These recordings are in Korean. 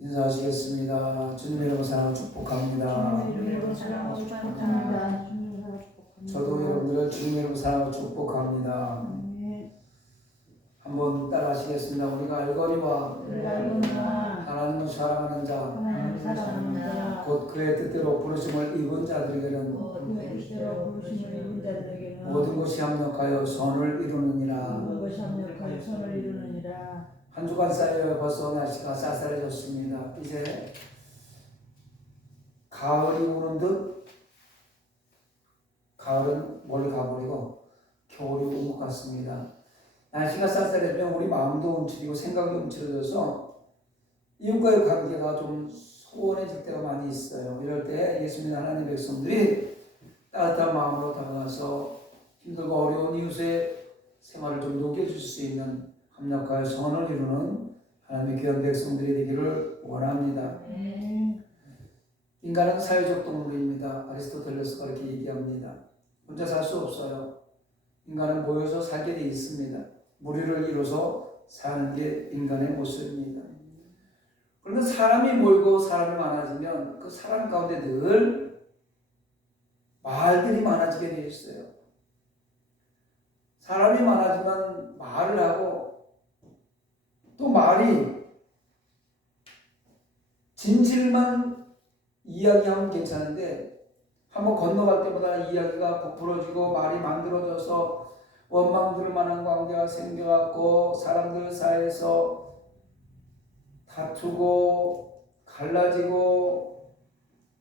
인사하시겠습니다. 주님의 이름으로 사랑을 축복합니다. 저도 여러분들을 주님의 이름으로 사랑을 축복합니다. 한번 따라하시겠습니다. 우리가 알거니와 하나님을 사랑하는 자, 곧 그의 뜻대로 부르심을 입은 자들에게는 모든 것이 합력하여 선을 이루느니라. 한 주간 사이에 벌써 날씨가 쌀쌀해졌습니다. 이제 가을이 오는 듯, 가을은 멀리 가버리고 겨울이 온 것 같습니다. 날씨가 쌀쌀해지면 우리 마음도 움츠리고 생각이 움츠러져서 이웃과의 관계가 좀 소원해질 때가 많이 있어요. 이럴 때 예수 믿는 하나님의 백성들이 따뜻한 마음으로 다가가서 힘들고 어려운 이웃의 생활을 좀 녹여줄 수 있는 합력하여 선을 이루는 하나님의 귀한 백성들이 되기를 원합니다. 인간은 사회적 동물입니다. 아리스토텔레스가 이렇게 얘기합니다. 혼자 살 수 없어요. 인간은 모여서 살게 돼 있습니다. 무리를 이뤄서 사는 게 인간의 모습입니다. 그런데 사람이 모이고 사람이 많아지면 그 사람 가운데 늘 말들이 많아지게 되어 있어요. 사람이 많아지면 말을 하고 또 말이 진실만 이야기하면 괜찮은데 한번 건너갈 때마다 이야기가 부풀어지고 말이 만들어져서 원망들 만한 관계가 생겨갖고 사람들 사이에서 다투고 갈라지고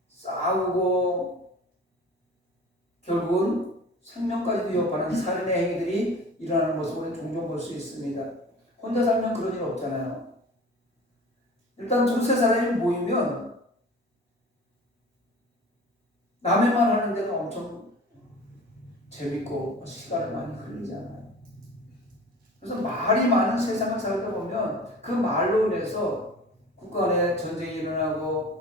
싸우고 결국은 생명까지도 위협하는 살인의 행위들이 일어나는 모습을 종종 볼 수 있습니다. 혼자 살면 그런 일 없잖아요. 일단 두세 사람이 모이면 남의 말 하는 데도 엄청 재밌고 시간을 많이 흘리잖아요. 그래서 말이 많은 세상을 살다 보면 그 말로 인해서 국가 내 전쟁이 일어나고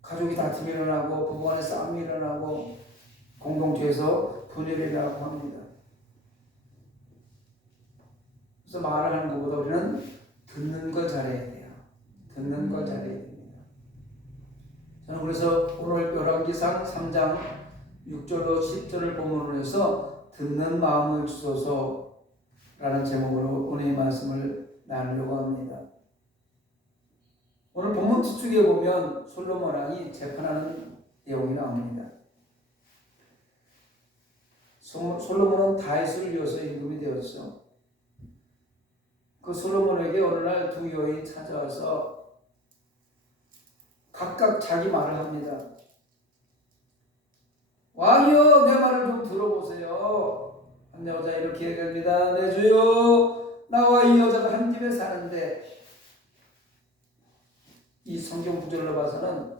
가족이 다툼이 일어나고 부부 간에 싸움이 일어나고 공동체에서 분열이 일어나고 합니다. 그래서 말을 하는 것보다 우리는 듣는 걸 잘해야 돼요. 듣는 걸 잘해야 됩니다. 저는 그래서 오늘 열왕기상 3장 6절로 10절을 본문으로 해서 듣는 마음을 주소서 라는 제목으로 은혜의 말씀을 나누려고 합니다. 오늘 본문 뒤쪽에 보면 솔로몬 왕이 재판하는 내용이 나옵니다. 솔로몬은 다윗을 이어서 임금이 되었죠. 그 솔로몬에게 어느 날 두 여인이 찾아와서 각각 자기 말을 합니다. 왕이여, 내 말을 좀 들어보세요. 한 여자 이렇게 얘기합니다. 내 주여, 나와 이 여자가 한 집에 사는데, 이 성경 구절로 봐서는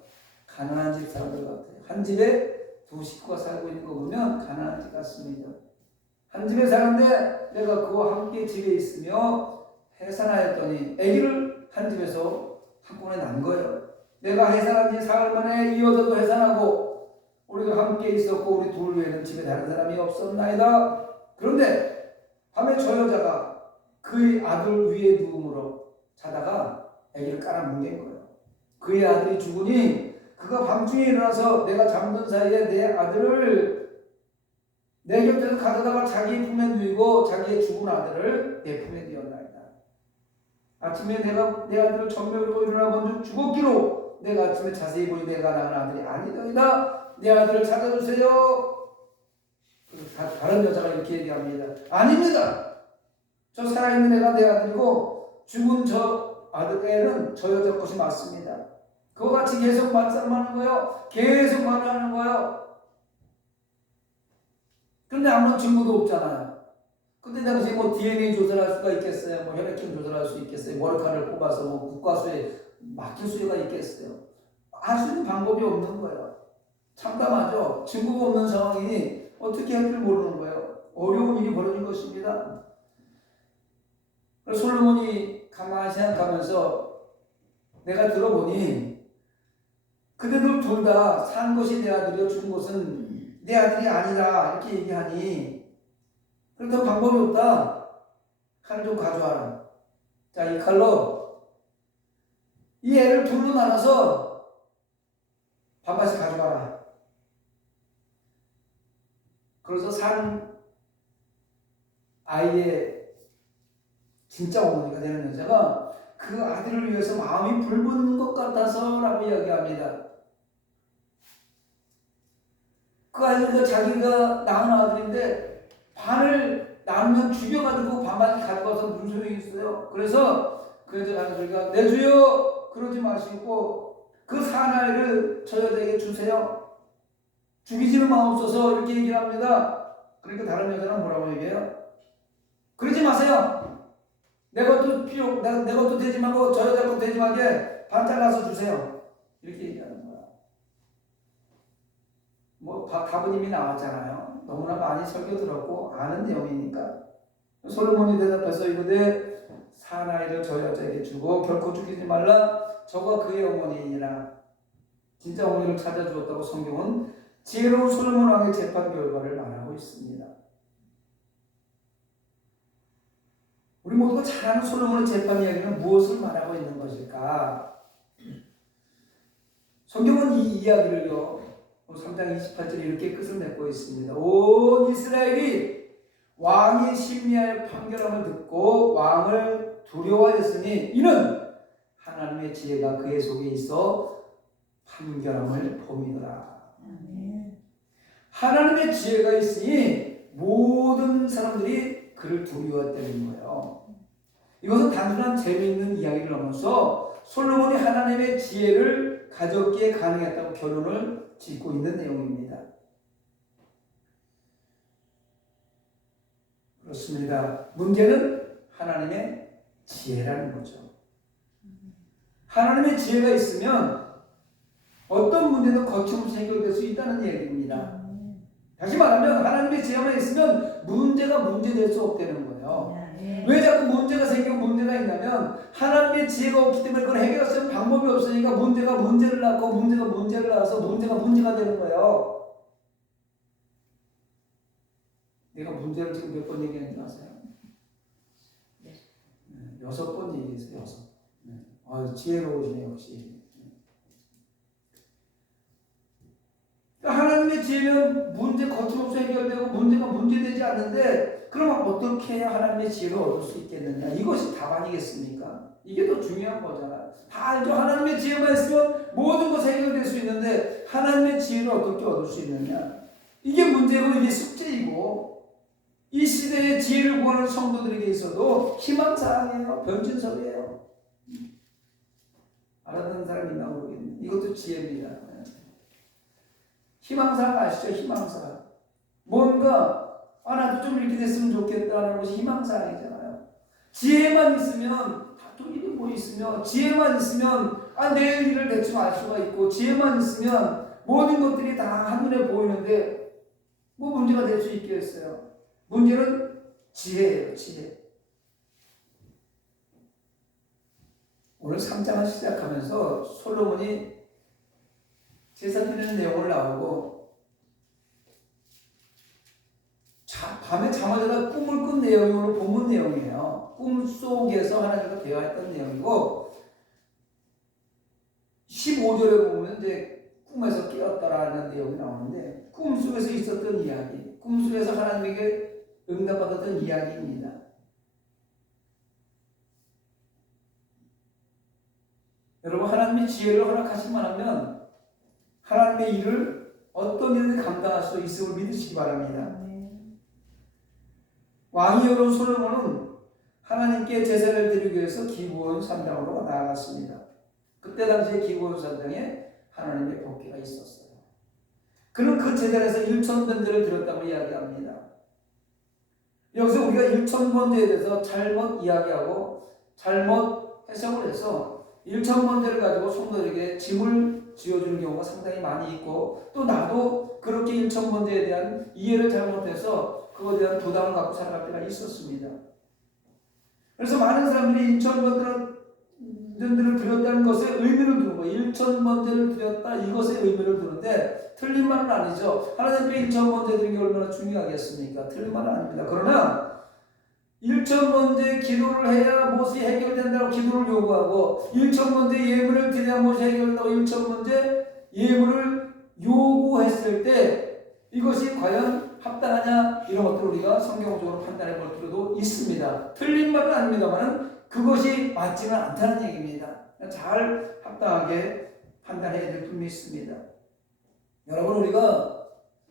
가난한 집 사람들 같아요. 한 집에 두 식구가 살고 있는 거 보면 가난한 집 같습니다. 한 집에 사는데 내가 그와 함께 집에 있으며 해산하였더니 아기를 한 집에서 한꺼번에 난 거예요. 내가 해산한 지 사흘 만에 이 여자도 해산하고 우리가 함께 있었고 우리 둘 외에는 집에 다른 사람이 없었나이다. 그런데 밤에 저 여자가 그의 아들 위에 누움으로 자다가 아기를 깔아뭉갠 거예요. 그의 아들이 죽으니 그가 밤중에 일어나서 내가 잠든 사이에 내 아들을 내 곁에서 가져다가 자기 품에 누이고 자기의 죽은 아들을 내 품에 누었나이다. 아침에 내가 내 아들을 전멸로 일어나 먼저 죽었기로 내가 아침에 자세히 보니 내가 낳은 아들이 아니더이다. 내 아들을 찾아주세요. 다른 여자가 이렇게 얘기합니다. 아닙니다. 저 살아있는 애가 내 아들이고 죽은 저 아들에는 저 여자 것이 맞습니다. 그와 같이 계속 말싸움하는 거예요. 계속 말하는 거예요. 그런데 아무런 증거도 없잖아요. 근데 당시 뭐 DNA 조사를 할 수가 있겠어요? 뭐 혈액형 조사를 할 수 있겠어요? 머리카락을 뽑아서 뭐 국과수에 맡길 수가 있겠어요? 할 수 있는 방법이 없는 거예요. 참담하죠? 증거가 없는 상황이니 어떻게 할 줄 모르는 거예요. 어려운 일이 벌어진 것입니다. 그래서 솔로몬이 가만히 생각하면서 내가 들어보니 그대들 둘 다 산 것이 내 아들이요 죽은 것은 내 아들이 아니다 이렇게 얘기하니 그렇다고 방법이 없다. 칼을 좀 가져와라. 자, 이 칼로 이 애를 둘로 나눠서 반반씩 가져가라. 그래서 산 아이의 진짜 어머니가 되는 여자가 그 아들을 위해서 마음이 불붙는 것 같아서 라고 이야기합니다. 그 아이가 자기가 낳은 아들인데 반을 나누면 죽여가지고 반반 가져가서 무슨 소용이 있어요. 그래서 그 여자가 하는 소리가 내 주여 그러지 마시고 그 사나이를 저 여자에게 주세요. 죽이지는 마옵소서 이렇게 얘기를 합니다. 그러니까 다른 여자는 뭐라고 얘기해요? 그러지 마세요. 내 것도 내 것도 되지 말고 저 여자 것도 되지 말게 반 잘라서 주세요. 이렇게 얘기하는 거야. 뭐 답은 이미 나왔잖아요. 너무나 많이 설교 들었고 아는 내용이니까. 솔로몬이 대답해서 이르되 사나이를 저 여자에게 주고 결코 죽이지 말라. 저가 그의 어머니이니라. 진짜 어머니를 찾아주었다고 성경은 지혜로운 솔로몬 왕의 재판 결과를 말하고 있습니다. 우리 모두가 잘 아는 솔로몬의 재판 이야기는 무엇을 말하고 있는 것일까? 성경은 이 이야기를요 3장 28절에 이렇게 끝을 맺고 있습니다. 온 이스라엘이 왕이 심리하여 판결함을 듣고 왕을 두려워하였으니 이는 하나님의 지혜가 그의 속에 있어 판결함을 봄이더라. 하나님의 지혜가 있으니 모든 사람들이 그를 두려워했다는 거예요. 이것은 단순한 재미있는 이야기를 넘어서 솔로몬이 하나님의 지혜를 가졌기에 가능했다고 결론을 짓고 있는 내용입니다. 그렇습니다. 문제는 하나님의 지혜라는 거죠. 하나님의 지혜가 있으면 어떤 문제도 거침없이 해결될 수 있다는 얘기입니다. 다시 말하면 하나님의 지혜만 있으면 문제가 문제될 수 없다는 거예요. 왜 자꾸 문제가 생기고 문제가 있냐면 하나님의 지혜가 없기 때문에 그걸 해결할 수 있는 방법이 없으니까 문제가 문제를 낳고 문제가 문제를 낳아서 문제가 문제가 되는 거예요. 내가 문제를 지금 몇 번 얘기했는지 아세요? 6번 얘기했어요. 6. 지혜로우시네 역시. 하나님의 지혜는 문제 거침없이 해결되고 문제가 문제되지 않는데 그럼 어떻게 해야 하나님의 지혜를 얻을 수 있겠느냐? 이것이 답 아니겠습니까? 이게 더 중요한 거잖아요. 다 알죠. 하나님의 지혜만 있으면 모든 것이 해결될 수 있는데 하나님의 지혜를 어떻게 얻을 수 있느냐? 이게 문제고 이게 숙제이고 이 시대에 지혜를 구하는 성도들에게 있어도 희망사항이에요. 변진설이에요. 알아듣는 사람이 있나 모르겠네. 이것도 지혜입니다. 희망사항 아시죠? 희망사항. 뭔가 나도 좀 이렇게 됐으면 좋겠다는 것이 희망사항이잖아요. 지혜만 있으면 다툴 일이 뭐 있으며 지혜만 있으면 내일 일을 대충 알 수가 있고 지혜만 있으면 모든 것들이 다 한눈에 보이는데 뭐 문제가 될 수 있겠어요. 문제는 지혜예요. 지혜. 오늘 3장을 시작하면서 솔로몬이 제사 드리는 내용을 나오고 밤에 잠을 자다 꿈을 꾼 내용으로 본문 내용이에요. 꿈 속에서 하나님과 대화했던 내용이고 15절에 보면 이제 꿈에서 깨었다라는 내용이 나오는데 꿈 속에서 있었던 이야기, 꿈 속에서 하나님에게 응답받았던 이야기입니다. 여러분 하나님이 지혜를 허락하시기만 하면 하나님의 일을 어떤 일을 감당할 수 있음을 믿으시기 바랍니다. 왕이 여론 솔로몬은 하나님께 제사를 드리기 위해서 기브온 산당으로 나아갔습니다. 그때 당시에 기브온 산당에 하나님의 법궤가 있었어요. 그는 그 제단에서 1000번제를 드렸다고 이야기합니다. 여기서 우리가 1000번제에 대해서 잘못 이야기하고 잘못 해석을 해서 1000번제를 가지고 성도들에게 짐을 지어주는 경우가 상당히 많이 있고 또 나도 그렇게 1000번제에 대한 이해를 잘못해서 그거에 대한 부담을 갖고 살아갈 때가 있었습니다. 그래서 많은 사람들이 1000번제를 드렸다는 것에 의미를 두는 거예요. 1000번제를 드렸다 이것에 의미를 두는데 틀린 말은 아니죠. 하나님께 1000번제 드리는 게 얼마나 중요하겠습니까? 틀린 말은 아닙니다. 그러나 1천 번째 기도를 해야 무엇이 해결된다고 기도를 요구하고 1천 번째 예물을 드려야 무엇이 해결된다고 1천 번째 예물을 요구했을 때 이것이 과연 합당하냐 이런 것들을 우리가 성경적으로 판단해 볼 필요도 있습니다. 틀린 말은 아닙니다만 그것이 맞지는 않다는 얘기입니다. 잘 합당하게 판단해야 될 부분이 있습니다. 여러분 우리가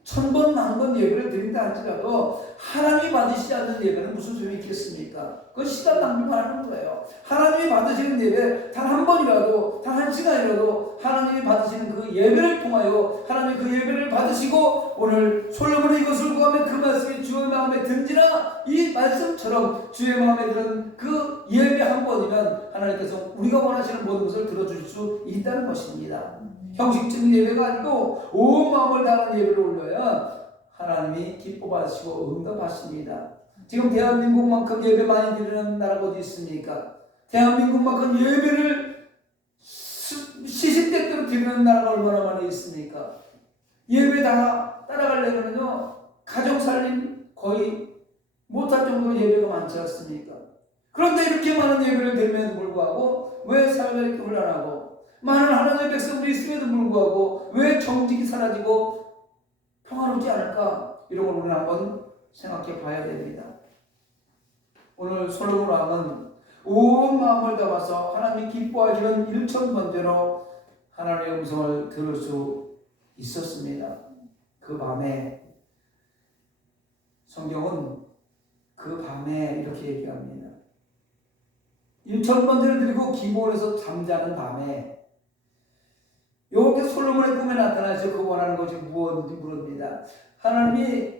1000번, 1000번 예배를 드린다 할지라도 하나님이 받으시지 않는 예배는 무슨 소용이 있겠습니까? 그건 시간 낭비만 하는 거예요. 하나님이 받으시는 예배 단 한 번이라도, 단 한 시간이라도 하나님이 받으시는 그 예배를 통하여 하나님이 그 예배를 받으시고 오늘 솔로몬이 이것을 구하면 그 말씀이 주의 마음에 든지라 이 말씀처럼 주의 마음에 드는 그 예배 한 번이면 하나님께서 우리가 원하시는 모든 것을 들어주실 수 있다는 것입니다. 형식적인 예배가 아니고 온 마음을 다하는 예배를 올려야 하나님이 기뻐 받으시고 응답하십니다. 지금 대한민국만큼 예배 많이 드리는 나라가 어디 있습니까? 대한민국만큼 예배를 시시때때로 드리는 나라가 얼마나 많이 있습니까? 예배 다 따라가려면요 가정살림 거의 못할 정도로 예배가 많지 않습니까? 그런데 이렇게 많은 예배를 드림에도 불구하고 왜 사회가 이렇게 혼란하고 많은 하나님의 백성들이 있음에도 불구하고 왜 정직이 사라지고 평화롭지 않을까? 이런 걸 우리는 한번 생각해 봐야 됩니다. 오늘 솔로몬 왕은 온 마음을 담아서 하나님이 기뻐하시는 1,000번째로 하나님의 음성을 들을 수 있었습니다. 그 밤에 성경은 그 밤에 이렇게 얘기합니다. 1,000번째를 드리고 기본에서 잠자는 밤에 이렇게 솔로몬의 꿈에 나타나서 그 원하는 것이 무엇인지 물습니다. 하나님이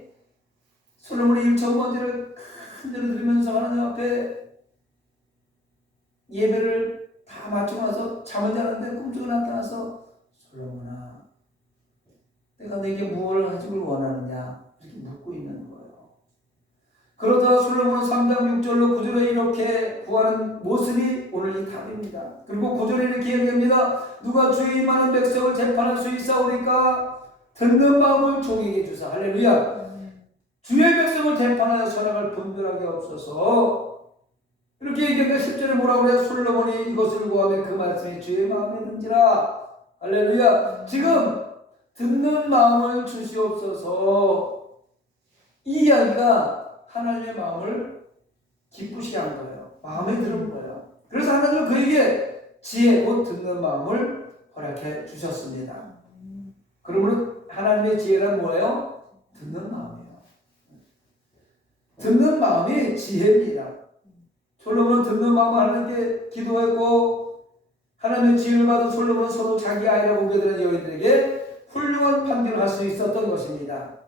솔로몬의 1,000번째를 큰 데로 드리면서 하나님 앞에 예배를 다 마치고 나서 잠을 자는데 꿈속에 나타나서 솔로몬아 내가 내게 무엇을 하기를 원하느냐 이렇게 묻고 있는 거예요. 그러다 솔로몬은 3장 6절로 9절에 이렇게 구하는 모습이 오늘 이 답입니다. 그리고 9절에 이렇게 얘기합니다. 누가 주의 많은 백성을 재판할 수 있사오니까 듣는 마음을 종에게 주사. 할렐루야. 주의 백성을 재판하여 선악을 분별하게 없어서 이렇게 얘기하니까 10절에 뭐라고 그래요? 솔로몬이 이것을 구하면 그 말씀이 주의 마음에 든지라. 할렐루야. 지금 듣는 마음을 주시옵소서 이 이야기가 하나님의 마음을 기쁘시게 한 거예요. 마음에 드는 거예요. 그래서 하나님은 그에게 지혜, 곧 듣는 마음을 허락해 주셨습니다. 그러므로 하나님의 지혜란 뭐예요? 듣는 마음이에요. 듣는 마음이 지혜입니다. 솔로몬은 듣는 마음을 하나님께 기도했고 하나님의 지혜를 받은 솔로몬은 서로 자기 아이라고 보게되는 여인들에게 훌륭한 판결을 할 수 있었던 것입니다.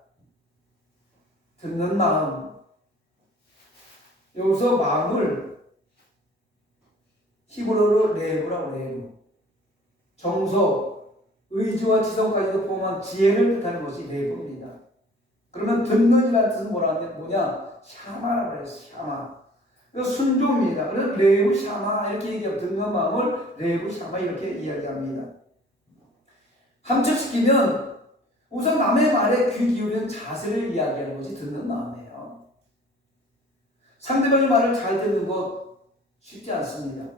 듣는 마음. 여기서 마음을 히브리어로 레브라고 해요. 정서, 의지와 지성까지도 포함한 지혜를 뜻하는 것이 레브입니다. 그러면 듣는이라는 뜻은 뭐냐? 샤마라고 해요. 샤마. 순종입니다. 그래서 레브 샤마 이렇게 얘기하고 듣는 마음을 레브 샤마 이렇게 이야기합니다. 함축시키면 우선 남의 말에 귀 기울이는 자세를 이야기하는 것이 듣는 마음이에요. 상대방의 말을 잘 듣는 것 쉽지 않습니다.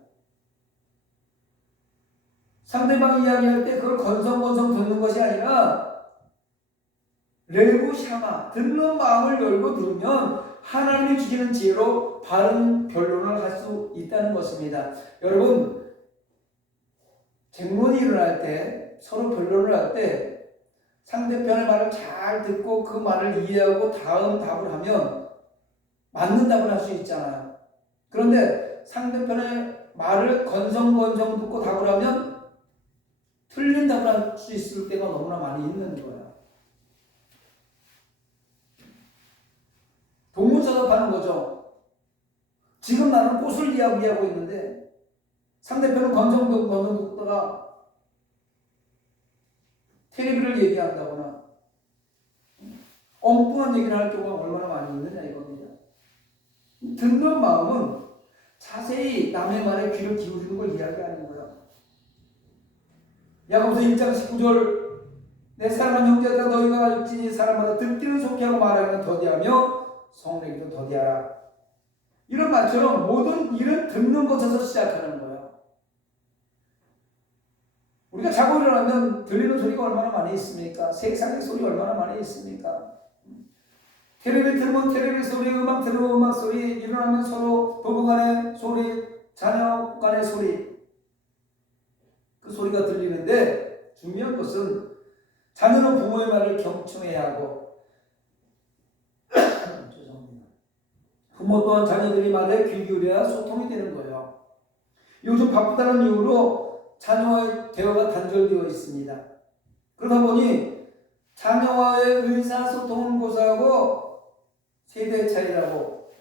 상대방이 이야기할 때 그걸 건성건성 듣는 것이 아니라 레브 샤마 듣는 마음을 열고 들으면 하나님이 주시는 지혜로 바른 변론을 할 수 있다는 것입니다. 여러분 쟁론이 일어날 때 서로 변론을 할 때 상대편의 말을 잘 듣고 그 말을 이해하고 다음 답을 하면 맞는 답을 할 수 있잖아요. 그런데 상대편의 말을 건성건성 듣고 답을 하면 틀린 답을 할 수 있을 때가 너무나 많이 있는 거예요. 동문서답하는 거죠. 지금 나는 꽃을 이야기하고 있는데 상대편은 건성건성 듣다가 테레비를 얘기한다거나 엉뚱한 얘기를 할 경우가 얼마나 많이 있느냐 이겁니다. 듣는 마음은 자세히 남의 말에 귀를 기울이는 걸 이야기하는 거야. 야고보서 1장 19절 내 사랑하는 형제들아 너희가 알지니 사람마다 듣기는 속히 하고 말하기는 더디하며 성내기도 더디하라. 이런 말처럼 모든 일은 듣는 것에서 시작하는 거예요. 우리가 자고 일어나면 들리는 소리가 얼마나 많이 있습니까? 세상의 소리 얼마나 많이 있습니까? 텔레비 틀면 텔레비 소리, 음악 틀면 음악 소리, 일어나면 서로 부부 간의 소리, 자녀 간의 소리, 그 소리가 들리는데 중요한 것은 자녀는 부모의 말을 경청해야 하고 죄송합니다. 부모 또한 자녀들이 말에 귀 기울여야 소통이 되는 거예요. 요즘 바쁘다는 이유로 자녀와의 대화가 단절되어 있습니다. 그러다 보니 자녀와의 의사소통은 고사하고 세대 차이라고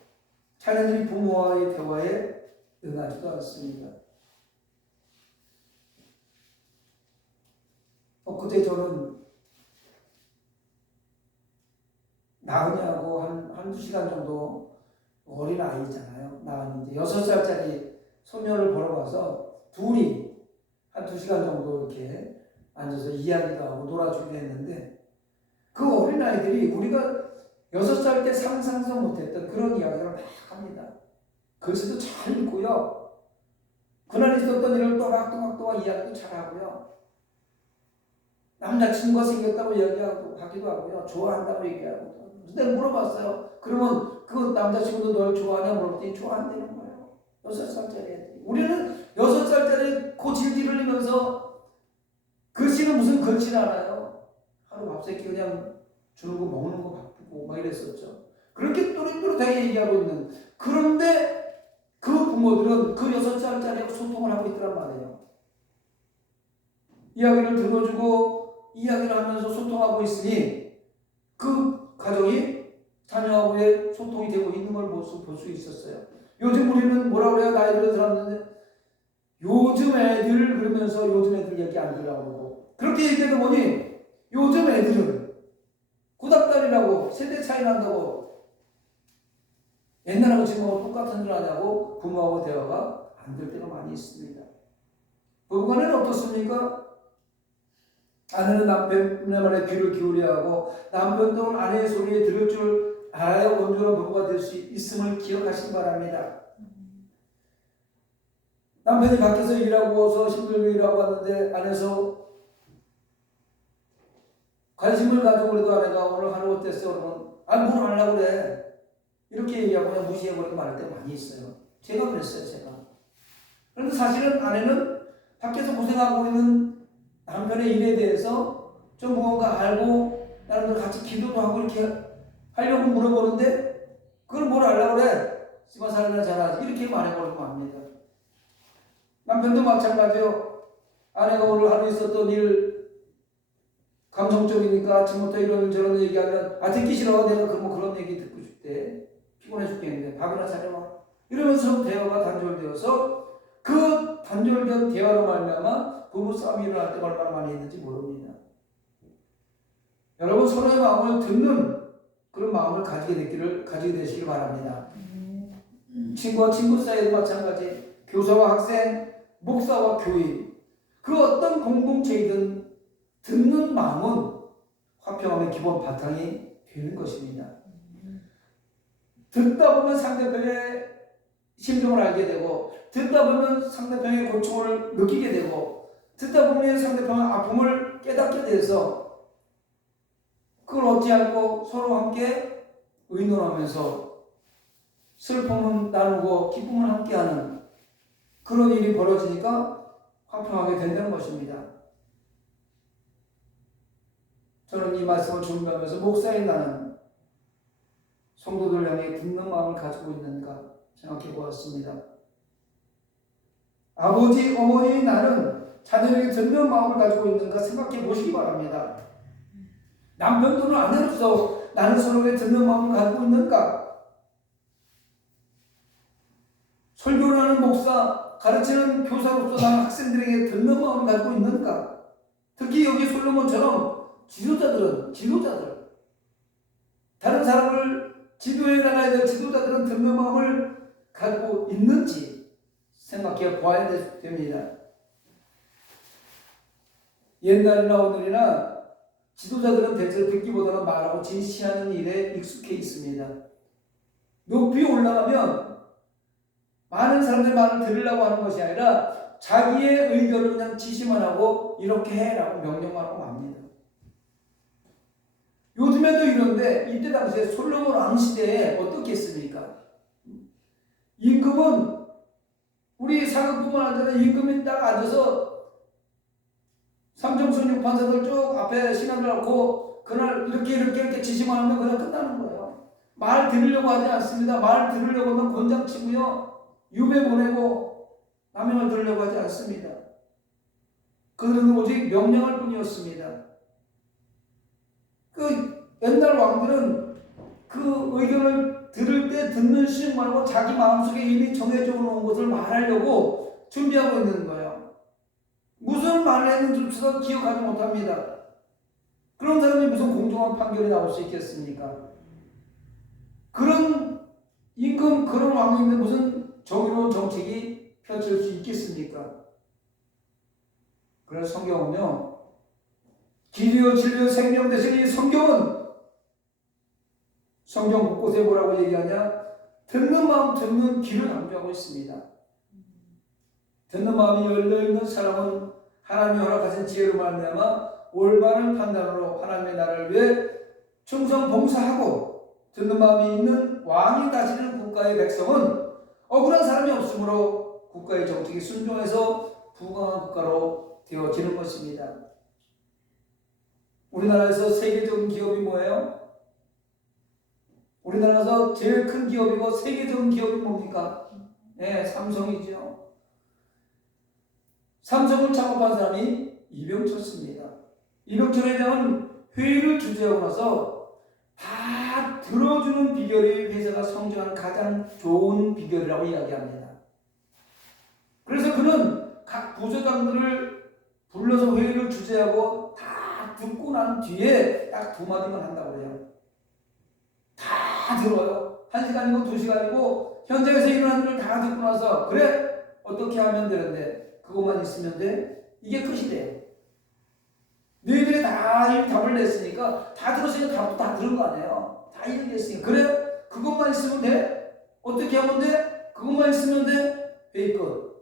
자녀들이 부모와의 대화에 응하지도 않습니다. 그때 저는 나은이하고 한두 시간 정도 어린 아이잖아요. 나은이 이제 6살짜리 소녀를 보러 가서 둘이 한두 시간 정도 이렇게 앉아서 이야기도 하고 놀아주기도 했는데 그 어린아이들이 우리가 6살 때 상상도 못했던 그런 이야기를 막 합니다. 글씨도 잘 읽고요. 그날 있었던 일을 또박또박 이야기도 잘하고요. 남자친구가 생겼다고 이야기하고 하기도 하고요. 좋아한다고 얘기하고. 근데 물어봤어요. 그러면 그 남자친구도 널 좋아하냐 물어봤더니 좋아한다는 거예요. 6살짜리 애들이. 우리는 6살짜리 고질질 흘리면서 글씨는 무슨 글씨를 알아요. 하루 밥 새끼 그냥 주는 거 먹는 거 바쁘고 막 이랬었죠. 그렇게 또렷또렷하게 얘기하고 있는. 그런데 그 부모들은 그 6살짜리하고 소통을 하고 있더란 말이에요. 이야기를 들어주고 이야기를 하면서 소통하고 있으니 그 가정이 자녀하고의 소통이 되고 있는 걸 볼 수 있었어요. 요즘 우리는 뭐라 그래요? 나이 들은 사람들은 요즘 애들 그러면서 요즘 애들 얘기 안 들으라고 그러고 그렇게 얘기하다 보니 요즘 애들은 구닥다리라고 세대 차이 난다고 옛날하고 지금하고 똑같은 일 하냐고 부모하고 대화가 안 될 때가 많이 있습니다. 부부간에는 어떻습니까? 아내는 남편의 말에 귀를 기울여야 하고 남편 또한 아내의 소리에 들을 줄 알아야 온전한 부부가 될 수 있음을 기억하시기 바랍니다. 남편이 밖에서 일하고 와서 힘들게 일하고 왔는데 안에서 관심을 가지고 그래도 아내가 오늘 하루 어땠어? 그러면 뭘 하려고 그래? 이렇게 얘기하고 그냥 무시해버리고 말할 때 많이 있어요. 제가 그랬어요. 제가. 그런데 사실은 아내는 밖에서 고생하고 있는 남편의 일에 대해서 좀 무언가 알고 나는 같이 기도도 하고 이렇게 하려고 물어보는데 그걸 뭘 하려고 그래? 씨발 살이나 잘하지 이렇게 말해버리고 합니다. 남편도 마찬가지요. 아내가 오늘 하루 있었던 일 감성적이니까 아침부터 이런 저런 얘기하면 듣기 싫어. 내가 그런 얘기 듣고 싶대. 피곤해 죽겠는데 밥이나 차려와. 이러면서 대화가 단절되어서 그 단절된 대화로 말미암아 부부싸움이 일어날 때가 얼마나 많이 있는지 모릅니다. 여러분 서로의 마음을 듣는 그런 마음을 가지게 되시길 바랍니다. 친구와 친구 사이에도 마찬가지, 교사와 학생, 목사와 교인, 그 어떤 공동체이든 듣는 마음은 화평함의 기본 바탕이 되는 것입니다. 듣다 보면 상대편의 심정을 알게 되고 듣다 보면 상대편의 고충을 느끼게 되고 듣다 보면 상대편의 아픔을 깨닫게 돼서 그걸 얻지 않고 서로 함께 의논하면서 슬픔은 나누고 기쁨을 함께하는 그런 일이 벌어지니까 화평하게 된다는 것입니다. 저는 이 말씀을 준비하면서 목사인 나는 성도들 향해 듣는 마음을 가지고 있는가 생각해 보았습니다. 아버지, 어머니 나는 자녀에게 듣는 마음을 가지고 있는가 생각해 보시기 바랍니다. 남편 또는 아내로서 나는 서로에게 듣는 마음을 가지고 있는가? 설교를 하는 목사, 가르치는 교사로서 나는 학생들에게 듣는 마음을 가지고 있는가? 특히 여기 솔로몬처럼 지도자들 다른 사람을 지도해 나가야 될 지도자들은 듣는 마음을 가지고 있는지 생각해 보아야 됩니다. 옛날이나 오늘이나 지도자들은 대체로 듣기보다는 말하고 제시하는 일에 익숙해 있습니다. 높이 올라가면 많은 사람들의 말을 들으려고 하는 것이 아니라 자기의 의견을 그냥 지시만 하고 이렇게 해라고 명령만 하고 맙니다. 요즘에도 이런데 이때 당시에 솔로몬 왕 시대에 어떻게 했습니까? 임금은 우리 사극뿐만 아니라 임금이 딱 앉아서 삼정순 육판사들 쭉 앞에 신하들 놓고 그날 이렇게 지시만 하면 그냥 끝나는 거예요. 말 들으려고 하지 않습니다. 말 들으려고 하면 곤장 치고요. 유배 보내고 남의 들으려고 하지 않습니다. 그들은 오직 명령할 뿐이었습니다. 그 옛날 왕들은 그 의견을 들을 때 듣는 식 말고 자기 마음속에 이미 정해져 놓은 것을 말하려고 준비하고 있는 거예요. 무슨 말을 했는지조차 기억하지 못합니다. 그런 사람이 무슨 공정한 판결이 나올 수 있겠습니까? 그런 임금, 그런 왕인데 무슨 정의로운 정책이 펼칠 수 있겠습니까? 그래서 성경은요, 길이요 진리요 생명 대신 이 성경은 성경 곳곳에 뭐라고 얘기하냐? 듣는 마음, 듣는 귀를 강조하고 있습니다. 듣는 마음이 열려있는 사람은 하나님이 허락하신 지혜로 말미암아 올바른 판단으로 하나님의 나라를 위해 충성 봉사하고, 듣는 마음이 있는 왕이 다스리는 국가의 백성은 억울한 사람이 없으므로 국가의 정책에 순종해서 부강한 국가로 되어지는 것입니다. 우리나라에서 세계적인 기업이 뭐예요? 우리나라에서 제일 큰 기업이고 세계적인 기업이 뭡니까? 네, 삼성이죠. 삼성을 창업한 사람이 이병철입니다. 이병철 회장은 회의를 주재하고 나서 다 들어주는 비결이 회사가 성장하는 가장 좋은 비결이라고 이야기합니다. 그래서 그는 각 부서장들을 불러서 회의를 주재하고 다 듣고 난 뒤에 딱 두 마디만 한다고 해요. 다 들어요. 1시간이고 2시간이고 현장에서 일어나는 일을 다 듣고 나서 그래? 어떻게 하면 되는데? 그것만 있으면 돼? 이게 끝이 돼요. 너희들이 다 이 답을 냈으니까 다 들었으니까 답도 다 들은 거 아니에요. 다 이야기했으니까 그래? 그것만 있으면 돼? 어떻게 하면 돼? 그것만 있으면 돼? 회의 끝.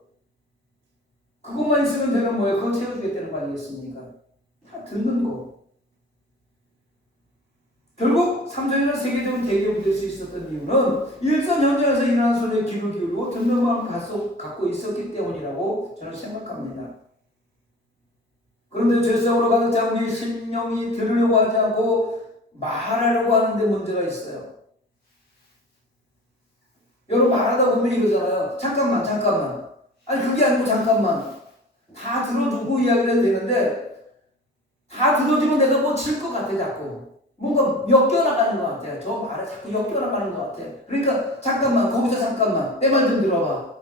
그것만 있으면 되면 뭐예요? 그거 채워주겠다는 거 아니겠습니까? 다 듣는 거. 결국 삼성이라는 세계적인 대기업이 될 수 있었던 이유는 일선 현장에서 일어나는 소리에 귀를 기울이고 듣는 마음을 갖고 있었기 때문이라고 저는 생각합니다. 그런데 죄성으로 가득 찬 우리의 심령이 들으려고 하지 않고 말하려고 하는데 문제가 있어요. 여러분 말하다 보면 이러잖아요. 잠깐만. 아니 그게 아니고 잠깐만. 다 들어주고 이야기를 해도 되는데 다 들어주면 내가 뭐 칠 것 같아 자꾸. 뭔가 엮여나가는 것 같아요. 저 말에 자꾸 엮여나가는 것 같아요. 그러니까 잠깐만, 거기서 잠깐만, 내 말 좀 들어봐.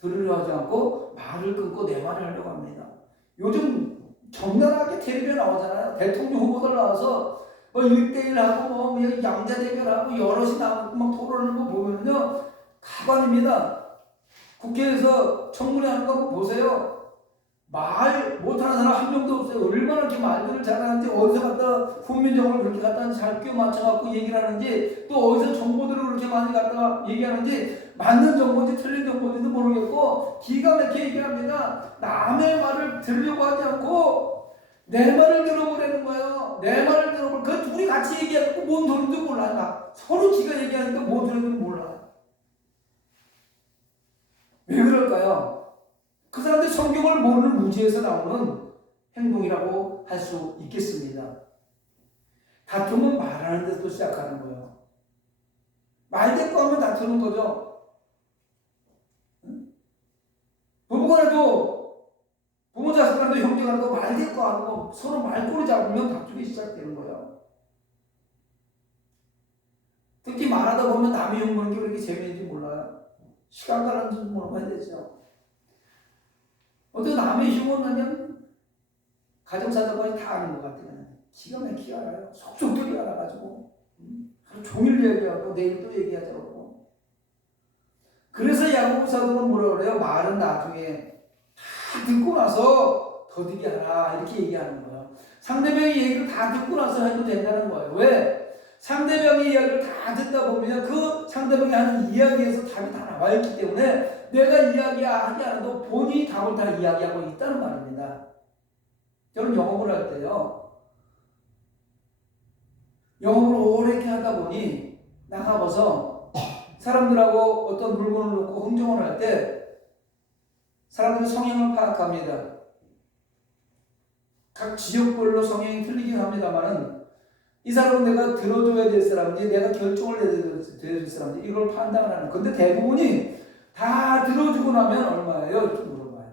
들으려 하지 않고 말을 끊고 내 말을 하려고 합니다. 요즘 적나라하게 텔레비에 나오잖아요. 대통령 후보들 나와서 뭐 1대1하고 뭐 양자 대결하고 여럿이 나오고 막 토론하는 거 보면요 가관입니다. 국회에서 청문회 하는 거 보세요. 말 못하는 사람 한 명도 없어요. 얼마나 이렇게 말들을 잘하는지, 어디서 갖다 훈민정음을 그렇게 갖다 잘 끼워 맞춰갖고 얘기를 하는지, 또 어디서 정보들을 그렇게 많이 갖다가 얘기하는지, 맞는 정보인지 틀린 정보인지도 모르겠고 기가 막히게 얘기합니다. 남의 말을 들으려고 하지 않고 내 말을 들어보라는 거예요. 내 말을 들어보라. 그 둘이 같이 얘기하고 뭔 소리인지 몰라요. 서로 지가 얘기하니까 뭔 소리인지 몰라요. 왜 그럴까요? 그 사람들이 성경을 모르는 무지에서 나오는 행동이라고 할 수 있겠습니다. 다툼은 말하는 데서 시작하는 거예요. 말대꾸 하면 다투는 거죠. 부부간에도 부모 자식간에도 형제간에도 말대꾸 하고 서로 말꼬리 잡으면 다투기 시작되는 거예요. 특히 말하다 보면 남의 욕먹는 게 왜 이렇게 재미있는지 몰라요. 시간 가는 줄 모르고 해야 되죠. 어떤 남의 흉은 그냥 가정사정까지 다 아는 것 같아요. 기가 막히게 알아요. 속속들이 알아가지고 하루 종일 얘기하고 내일 또 얘기하자고. 그래서 야고보 사도는 뭐라 그래요? 말은 나중에 다 듣고 나서 더디게 하라 이렇게 얘기하는 거예요. 상대방의 얘기를 다 듣고 나서 해도 된다는 거예요. 왜? 상대방의 이야기를 다 듣다 보면 그 상대방이 하는 이야기에서 답이 다 나와 있기 때문에 내가 이야기하지 않아도 본인이 답을 다 이야기하고 있다는 말입니다. 저는 영업을 할 때요, 영업을 오래 이렇게 하다 보니 나가봐서 사람들하고 어떤 물건을 놓고 흥정을 할 때 사람들의 성향을 파악합니다. 각 지역별로 성향이 틀리긴 합니다만은 이 사람은 내가 들어줘야 될 사람인지 내가 결정을 내야 될 사람인지 이걸 판단을 하는. 근데 대부분이 다 들어주고 나면 얼마예요? 이렇게 물어봐요.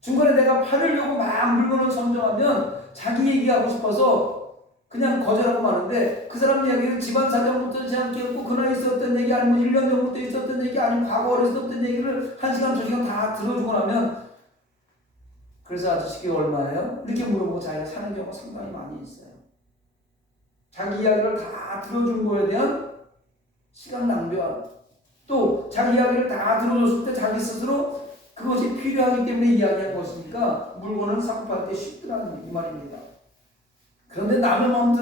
중간에 내가 팔으려고 막 물건을 선정하면 자기 얘기하고 싶어서 그냥 거절하고 마는데 그 사람 이야기를 집안 사정부터 시작했고 그날 있었던 얘기 아니면 1년 전부터 있었던 얘기 아니면 과거에 있었던 얘기를 1시간, 2시간 다 들어주고 나면 그래서 아저씨가 얼마예요? 이렇게 물어보고 자기가 사는 경우가 상당히 많이 있어요. 자기 이야기를 다 들어준 거에 대한 시간 낭비와 또 자기 이야기를 다 들어줬을 때 자기 스스로 그것이 필요하기 때문에 이야기한 것이니까 물건을 사고 팔 때 쉽더라는 이 말입니다. 그런데 남의 말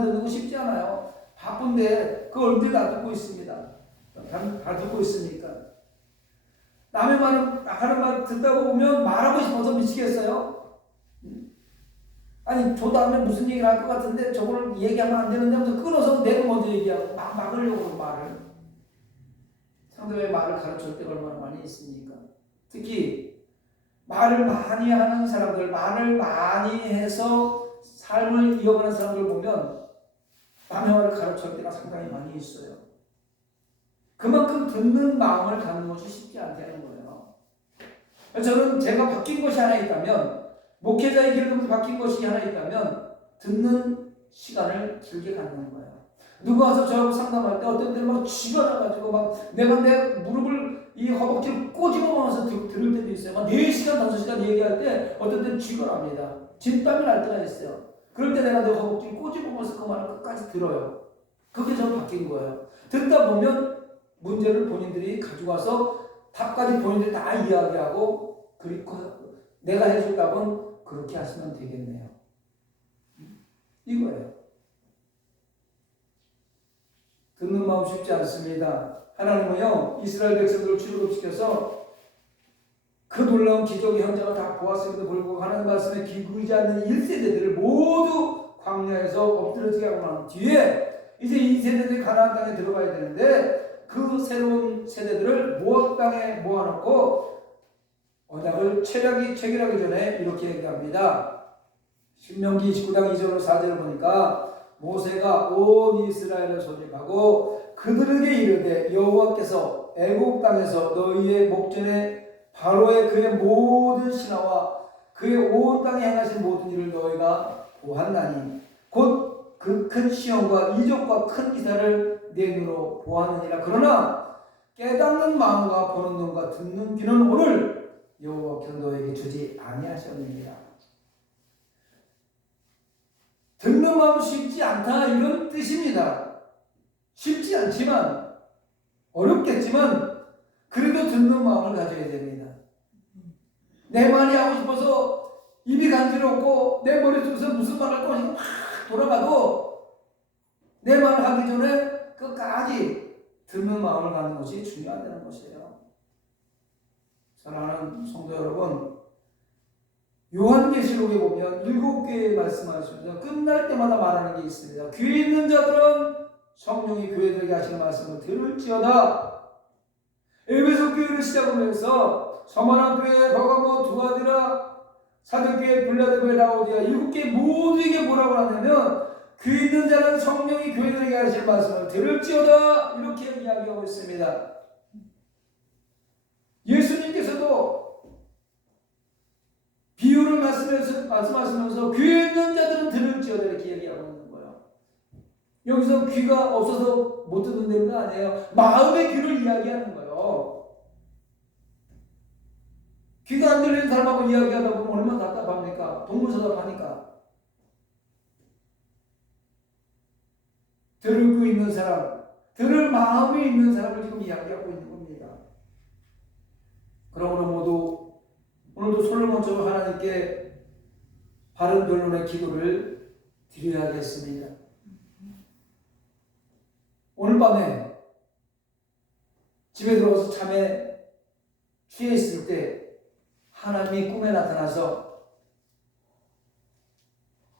듣는 거 쉽지 않아요. 바쁜데 그 얼굴이 다 듣고 있습니다. 다 듣고 있으니까. 남의 하는 말 듣다 보면 말하고 싶어서 미치겠어요. 아니 저 다음에 무슨 얘기를 할 것 같은데 저걸 얘기하면 안 되는데 하면서 끊어서 내가 먼저 얘기하고 막으려고 말을. 상대방의 말을 가르칠 때가 얼마나 많이 있습니까? 특히 말을 많이 하는 사람들, 말을 많이 해서 삶을 이어가는 사람들 보면 남의 말을 가르칠 때가 상당히 많이 있어요. 그만큼 듣는 마음을 갖는 것이 쉽지 않다는 거예요. 저는 제가 바뀐 것이 하나 있다면, 목회자의 길을 통해서 바뀐 것이 하나 있다면 듣는 시간을 길게 갖는 거예요. 누가 와서 저하고 상담할 때 어떤 때는 막 쥐가 나가지고 막 내가 내 무릎을 이 허벅지를 꼬집어서 들을 때도 있어요. 막 4시간, 5시간 얘기할 때 어떤 때는 쥐가 납니다. 진땀이 날 때가 있어요. 그럴 때 내가 내 허벅지를 꼬집어서 그 말을 끝까지 들어요. 그게 저는 바뀐 거예요. 듣다 보면 문제를 본인들이 가지고 와서 답까지 본인들이 다 이야기하고 그리고 내가 해줄 답은 그렇게 하시면 되겠네요. 이거예요. 듣는 마음 쉽지 않습니다. 하나님은요 이스라엘 백성들을 출애굽시켜서 그 놀라운 기적의 현장을 다 보았음에도 불구하고 하나님 말씀에 기울이지 않는 1세대들을 모두 광야에서 엎드려지게 하고 난 뒤에 이제 이 세대들이 가나안 땅에 들어가야 되는데 그 새로운 세대들을 모압 땅에 모아놓고 언약을 체결하기 전에 이렇게 얘기합니다. 신명기 29장 2절 4절을 보니까 모세가 온 이스라엘을 소집하고 그들에게 이르되 여호와께서 애굽 땅에서 너희의 목전에 바로의 그의 모든 신하와 그의 온 땅에 행하신 모든 일을 너희가 보았나니 곧 그 큰 시험과 이적과 큰 기사를 내 눈으로 보았느니라. 그러나 깨닫는 마음과 보는 눈과 듣는 귀는 오늘 여호와께서 너에게 주지 아니하셨느니라. 듣는 마음 쉽지 않다 이런 뜻입니다. 쉽지 않지만 어렵겠지만 그래도 듣는 마음을 가져야 됩니다. 내 말이 하고 싶어서 입이 간지럽고 내 머릿속에서 무슨 말 할 것인가 막 돌아가도 내 말을 하기 전에 끝까지 듣는 마음을 갖는 것이 중요하다는 것이에요. 사랑하는 성도 여러분, 요한계시록에 보면 7교회에 말씀하시면서 끝날 때마다 말하는 게 있습니다. 귀 있는 자들은 성령이 교회들에게 하시는 말씀을 들을지어다. 에베소 교회를 시작으로 해서 서머나 교회, 버가모, 두아디라, 사도교회, 빌라델피아, 라오디아 7교회 모두에게 뭐라고 하냐면 귀 있는 자는 성령이 교회들에게 하실 말씀을 들을지어다 이렇게 이야기하고 있습니다. 예수님께서도 비유를 말씀하시면서 귀 있는 자들은 들을지어다 이렇게 얘기하고 있는 거예요. 여기서 귀가 없어서 못 듣는 거 아니에요. 마음의 귀를 이야기하는 거예요. 귀가 안 들리는 사람하고 이야기하다 보면 얼마나 답답합니까? 동문서답하니까. 들고 있는 사람, 들을 마음이 있는 사람을 지금 이야기하고 있는 겁니다. 그러므로 모두 오늘도 솔로몬처럼 하나님께 바른 변론의 기도를 드려야겠습니다. 오른밤에 집에 들어와서 잠에 취해 있을 때 하나님이 꿈에 나타나서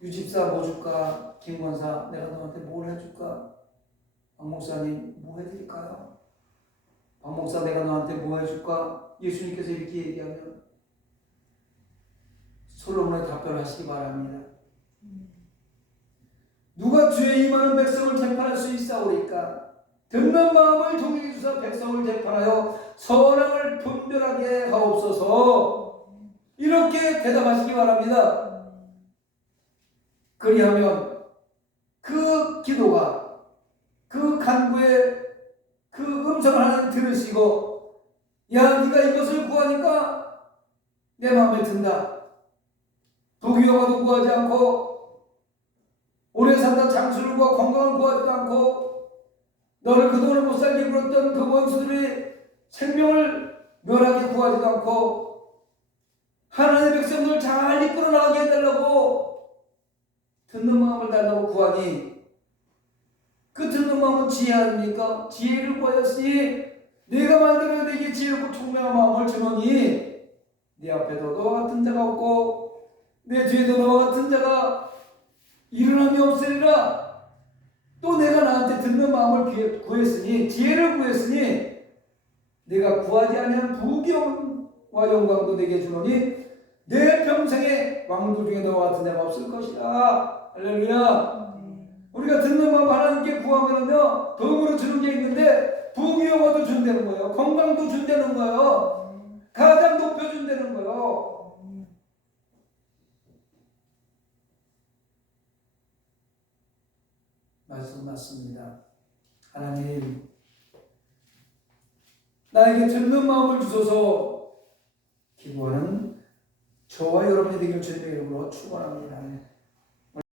유집사 뭐 줄까? 김권사 내가 너한테 뭘 해줄까? 박 목사님 뭐 해드릴까요? 박 목사 내가 너한테 뭐 해줄까? 예수님께서 이렇게 얘기하면 솔로몬의 답변하시기 바랍니다. 누가 주의 임하는 백성을 재판할 수 있사오리까? 듣는 마음을 동행해 주사 백성을 재판하여 선악을 분별하게 하옵소서. 이렇게 대답하시기 바랍니다. 그리하면 그 기도가 그 간구의 그 음성을 하나님 들으시고 야 네가 이것을 구하니까 내 마음에 든다. 부귀영화도 구하지 않고 오래 산다 장수를 구하고 건강을 구하지도 않고 너를 그동안 못 살게 굴었던 그 원수들의 생명을 멸하게 구하지도 않고 하나님의 백성들을 잘 이끌어 나가게 해달라고 듣는 마음을 달라고 구하니 그 듣는 마음은 지혜 아닙니까? 지혜를 구하였으니 내가 말대로 내게 지혜롭고 총명한 마음을 주노니 네 앞에도 너와 같은 자가 없고 내 뒤에도 너와 같은 자가 일어남이 없으리라. 또 내가 나한테 듣는 마음을 구했으니 지혜를 구했으니 내가 구하지 아니한 부귀영화 영광도 내게 주노니 내 평생에 왕들 중에 너와 같은 자가 없을 것이라. 할렐루야. 우리가 듣는 마음 하나님께 구하면은요 덤으로 주는 게 있는데 부귀영화도 준다는 거예요. 건강도 준다는 거예요. 가장 높여준다는 거예요. 말씀 맞습니다. 하나님 나에게 듣는 마음을 주소서. 기도하는 저와 여러분이 되길 주님의 이름으로 축원합니다.